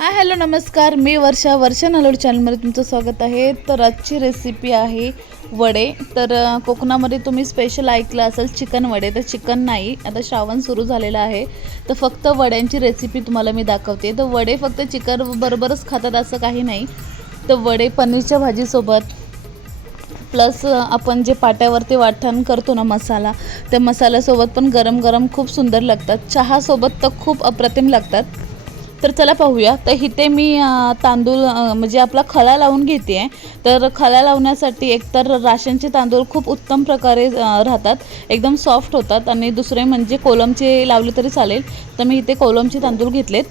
Hi hello नमस्कार. मी वर्षा वर्षा नालोड चॅनलमध्ये तुमचं स्वागत आहे. तर आजची रेसिपी आहे वडे. तर कोकणामध्ये तुम्ही स्पेशल ऐकलं असेल चिकन वडे. तर चिकन नाही आता श्रावण सुरू झालेलं आहे. तर फक्त वड्यांची रेसिपी तुम्हाला मी दाखवते. तर वडे फक्त चिकन बरोबरच खातात असं काही नाही. तर वडे पनीरच्या भाजीसोबत प्लस आपण जे पाट्यावरती वाटण करतो ना मसाला त्या मसाल्यासोबत पण गरम गरम खूप सुंदर लागतात. चहासोबत तर खूप अप्रतिम लागतात. तर चला पाहूया. तर इथे मी तांदूळ म्हणजे आपला खळा लावून घेते आहे तर खळा लावण्यासाठी एकतर राशनचे तांदूळ खूप उत्तम प्रकारे राहतात. एकदम सॉफ्ट होतात आणि दुसरे म्हणजे कोलमचे लावले तरी चालेल. तर मी इथे कोलमचे तांदूळ घेतलेत.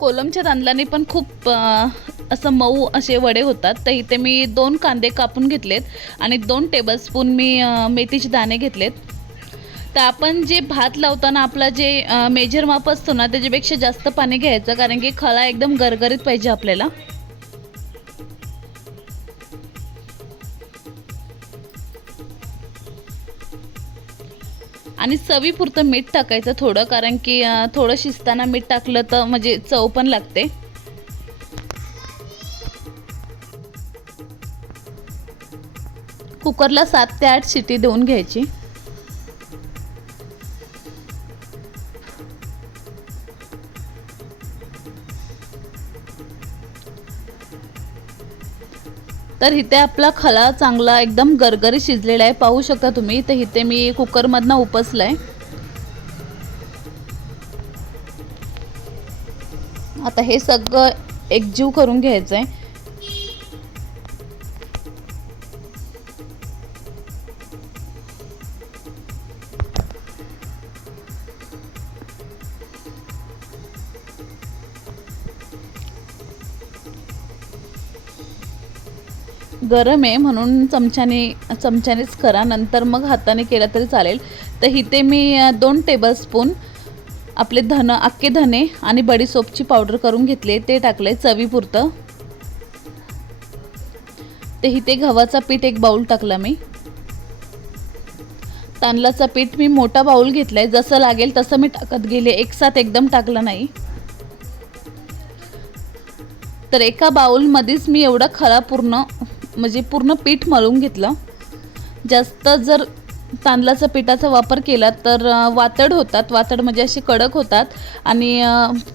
कोलमच्या तांदळाने पण खूप असं मऊ असे वडे होतात. तर इथे मी दोन कांदे कापून घेतलेत आणि दोन टेबलस्पून मी मेथीचे दाणे घेतलेत. तर आपण जे भात लावताना आपला जे मेजर माप असतो ना त्याच्यापेक्षा जास्त पाणी घ्यायचं कारण की खळा एकदम गरगरीत पाहिजे आपल्याला. आणि चवीपुरतं मीठ टाकायचं थोडं कारण की थोडं शिजताना मीठ टाकलं तर म्हणजे चव पण लागते. कुकरला सात ते आठ शिटी देऊन घ्यायची. तर इथे आपला खला चांगला एकदम गरगरी शिजलेला आहे. पाहू शकता तुम्ही तर इथे मी कुकरमधनं उपसलाय. आता हे सगळं एकजीव करून घ्यायचं आहे गरम आहे म्हणून चमच्याने चमच्यानेच करा. नंतर मग हाताने केलं तरी चालेल. तर इथे मी दोन टेबलस्पून आपले धन अख्खे धने आणि बडीसोपची पावडर करून घेतले ते टाकले चवीपुरतं. ते इथे गव्हाचा पीठ एक बाऊल टाकला मी. तांदळाचा पीठ मी मोठा बाऊल घेतलाय. जसं लागेल तसं मी टाकत गेले. एक साथ एकदम टाकलं नाही. तर एका बाउलमध्येच मी एवढा खरा पूर्ण म्हणजे पूर्ण पीठ मळून घेतलं. जास्त जर तांदळाचा पिठाचा वापर केला तर वातड होतात. वातड म्हणजे असे कडक होतात. आणि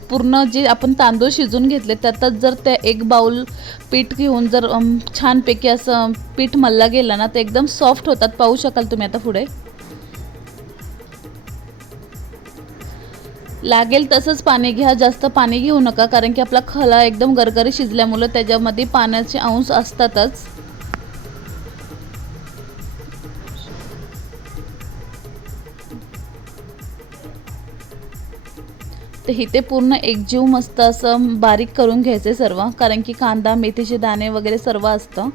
पूर्ण जे आपण तांदूळ शिजून घेतले त्यातच जर त्या एक बाऊल पीठ घेऊन जर छानपैकी असं पीठ मल्ला गेला ना तर एकदम सॉफ्ट होतात. पाहू शकाल तुम्ही आता पुढे. लागेल तसंच पाणी घ्या जास्त पाणी घेऊ नका कारण की आपला खला एकदम गरगरी शिजल्यामुळं त्याच्यामध्ये पाण्याचे अंश असतातच. तर इथे पूर्ण एकजीव मस्त असं बारीक करून घ्यायचे सर्व कारण की कांदा मेथीचे दाणे वगैरे सर्व असतं.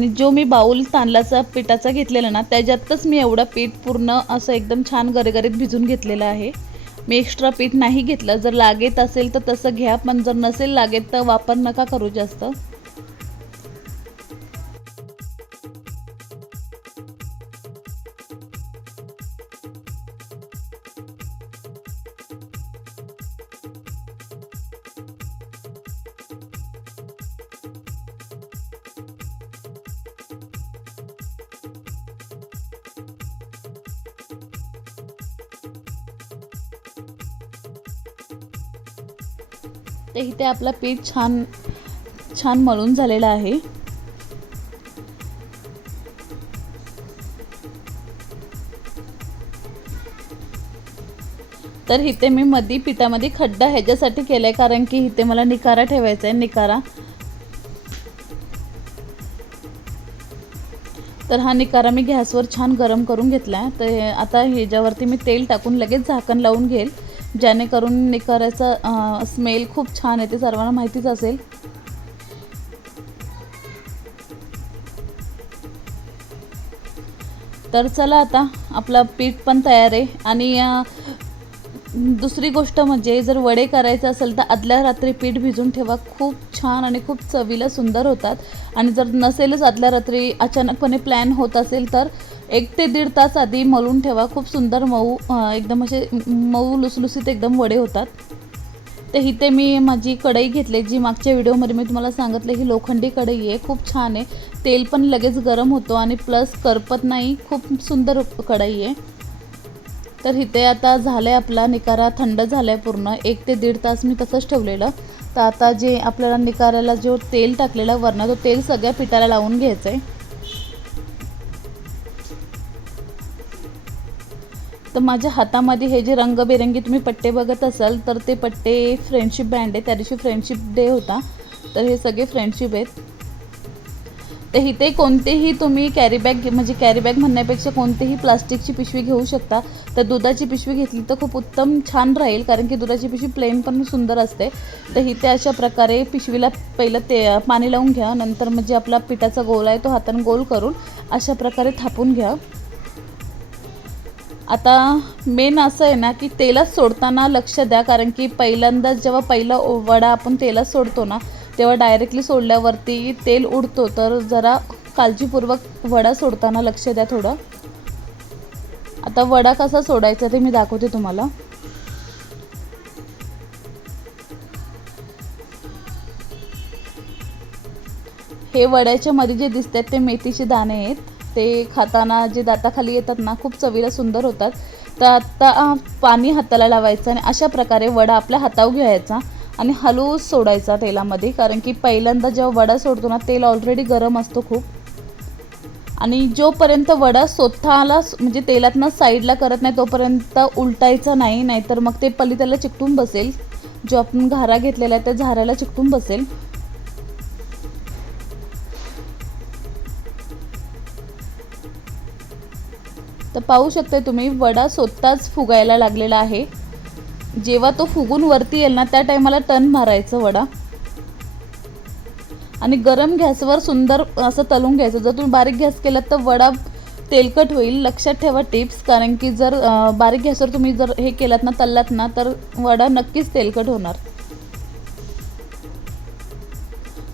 आणि जो मी बाऊल तांदळाचा पिठाचा घेतलेला ना त्याच्यातच मी एवढं पीठ पूर्ण असं एकदम छान गरगरीत भिजून घेतलेलं आहे. मी एक्स्ट्रा पीठ नाही घेतलं. जर लागेत असेल तर तसं घ्या. पण जर नसेल लागेत तर वापर नका करू जास्त. तर इथे आपला पीठ छान छान मळून झालेलं आहे. तर इथे मी मधी पिठामध्ये खड्डा ह्याच्यासाठी केला आहे कारण की इथे मला निकारा ठेवायचा आहे निकारा. तर हा निकारा मी गॅसवर छान गरम करून घेतला आहे तर आता ह्याच्यावरती मी तेल टाकून लगेच झाकण लावून घेईल. जेणेकरून निखाऱ्याचा स्मेल खूप छान येते. सर्वांना माहितीच असेल. तर चला आता आपला पीठ पण तयार आहे. आणि दुसरी गोष्ट म्हणजे जर वडे करायचे असेल तर आदल्या रात्री पीठ भिजून ठेवा. खूप छान आणि खूप चवीला सुंदर होतात. आणि जर नसेलच आदल्या रात्री अचानकपणे प्लॅन होत असेल तर एक ते दीड तास आधी मलून ठेवा. खूप सुंदर मऊ एकदम असे मऊ लुसलुसीत एकदम वडे होतात. तर इथे मी माझी कढई घेतली जी मागच्या व्हिडिओमध्ये मी तुम्हाला सांगितलं ही लोखंडी कढई आहे. खूप छान आहे. तेल पण लगेच गरम होतो आणि प्लस करपत नाही. खूप सुंदर कढई आहे. तर इथे आता झालं आहे आपला निकारा थंड झाला आहे पूर्ण. एक ते दीड तास मी तसंच ठेवलेलं. तर आता जे आपल्याला निकाराला जो तेल टाकलेला वरनं तो तेल सगळ्या पिठाला लावून घ्यायचं आहे तर माझ्या हातामध्ये हे जे रंगबेरंगी तुम्ही पट्टे बघत असाल तर ते पट्टे फ्रेंडशिप बँड आहे. त्या दिवशी फ्रेंडशिप डे होता. तर हे सगळे फ्रेंडशिप आहेत. तर इथे कोणतेही तुम्ही कॅरीबॅग म्हणजे कॅरीबॅग म्हणण्यापेक्षा कोणतीही प्लास्टिकची पिशवी घेऊ शकता. तर दुधाची पिशवी घेतली तर खूप उत्तम छान राहील कारण की दुधाची पिशवी प्लेन पण सुंदर असते. तर इथे अशा प्रकारे पिशवीला पहिलं ते पाणी लावून घ्या. नंतर म्हणजे आपला पिठाचा गोल आहे तो हाताने गोल करून अशा प्रकारे थापून घ्या. आता मेन असं आहे ना की तेलात सोडताना लक्ष द्या कारण की पहिल्यांदाच जेव्हा पहिला वडा आपण तेलात सोडतो ना तेव्हा डायरेक्टली सोडल्यावरती तेल उडतो. तर जरा काळजीपूर्वक वडा सोडताना लक्ष द्या थोडं. आता वडा कसा सोडायचा ते मी दाखवते तुम्हाला. हे वड्याच्या मध्ये जे दिसतात ते मेथीचे दाणे आहेत. ते खाताना जे दाताखाली येतात ना खूप चवीला सुंदर होतात. तर आता पाणी हाताला लावायचं आणि अशा प्रकारे वडा आपल्या हातावर घ्यायचा आणि हलवूच सोडायचा तेलामध्ये. कारण की पहिल्यांदा जेव्हा वडा सोडतो ना तेल ऑलरेडी गरम असतो खूप. आणि जोपर्यंत वडा स्वतःला म्हणजे तेलातनं साईडला करत नाही तोपर्यंत उलटायचा नाही नाहीतर मग ते पली त्याला चिकटून बसेल. जो आपण घारा घेतलेला आहे त्या झाऱ्याला चिकटून बसेल. तर पाहू शकता तुम्ही वडा स्वतःच फुगायला लागलेला आहे. जेव्हा तो फुगून वरती येईल ना त्या टायमाला टन मारायचं वडा. आणि गरम गॅसवर सुंदर असं तलून घ्यायचं. जर तुम्ही बारीक गॅस केला तर वडा तेलकट होईल. लक्षात ठेवा टिप्स कारण की जर बारीक गॅसवर तुम्ही जर हे केलात ना तल्लात ना तर वडा नक्कीच तेलकट होणार.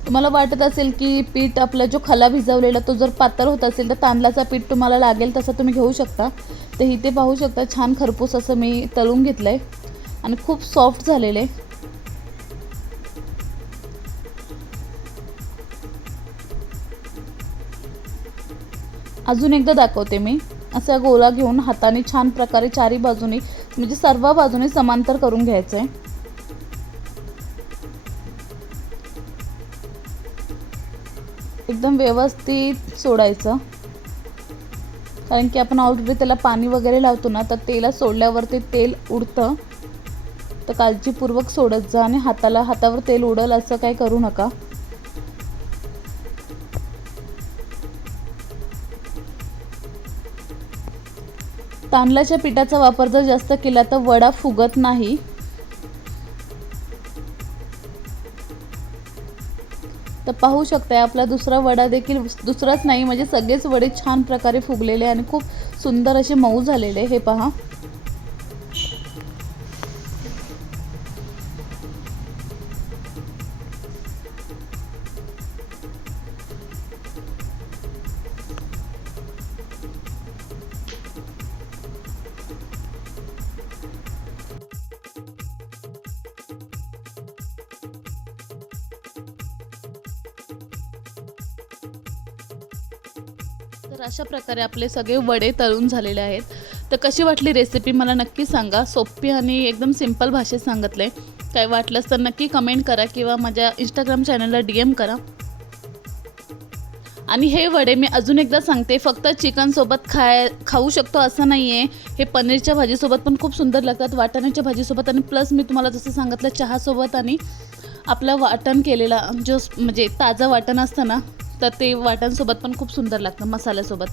तुम्हाला वाटत असेल की पीठ आपला जो खला भिजवलेला तो जर पातळ होत असेल तर तांदळाचा पीठ तुम्हाला लागेल तसं तुम्ही घेऊ शकता. तर इथे पाहू शकता छान खरपूस असं मी तळून घेतलं आहे आणि खूप सॉफ्ट झालेलं आहे. अजून एकदा दाखवते मी. असा गोला घेऊन हाताने छान प्रकारे चारी बाजूने म्हणजे सर्व बाजूने समांतर करून घ्यायचं आहे एकदम व्यवस्थित सोडायचं. कारण की आपण ऑलरेडी त्याला पाणी वगैरे लावतो ना तर तेला सोडल्यावर ते तेल उडतं. तर काळजीपूर्वक सोडत जा आणि हाताला हातावर तेल उडल असं काही करू नका. तांदळाच्या पिठाचा वापर जर जास्त केला तर वडा फुगत नाही. तर पाहू शकताय आपला दुसरा वडा देखील दुसराच नाही म्हणजे सगळेच वडे छान प्रकारे फुगलेले आणि खूप सुंदर असे मऊ झालेले हे पहा. तर अशा प्रकारे आपले सगळे वडे तळून झालेले आहेत. तर कशी वाटली रेसिपी मला नक्की सांगा. सोपी आणि एकदम सिंपल भाषेत सांगितले काय वाटलंच तर नक्की कमेंट करा किंवा माझ्या इंस्टाग्राम चॅनलला डी एम करा. आणि हे वडे मी अजून एकदा सांगते. फक्त चिकनसोबत खाय खाऊ शकतो असं नाही आहे हे पनीरच्या भाजीसोबत पण खूप सुंदर लागतात. वाटाण्याच्या भाजीसोबत आणि प्लस मी तुम्हाला जसं सांगितलं चहासोबत आणि आपलं वाटण केलेला जो म्हणजे ताजं वाटण असतं ना तर ते वाट्यांसोबत पण खूप सुंदर लागतं मसाल्यासोबत.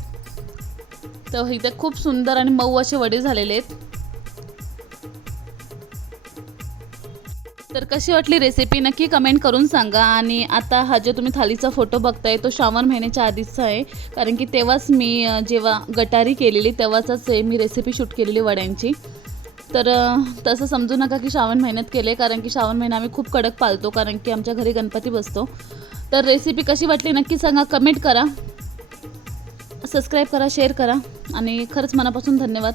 तर इथे खूप सुंदर आणि मऊ असे वडे झालेले आहेत. तर कशी वाटली रेसिपी नक्की कमेंट करून सांगा आणि आता हा जो तुम्ही थालीचा फोटो बघताय तो श्रावण महिन्याच्या आधीचा आहे. कारण की तेव्हाच मी जेव्हा गटारी केलेली तेव्हाचाच आहे मी रेसिपी शूट केलेली वड्यांची. तर तसं समजू नका की श्रावण महिन्यात केले कारण की श्रावण महिना आम्ही खूप कडक पाळतो कारण की आमच्या घरी गणपती बसतो. तर रेसिपी कशी वाटली नक्की सांगा. कमेंट करा. सबस्क्राईब करा शेअर करा. आणि खरंच मनापासून धन्यवाद.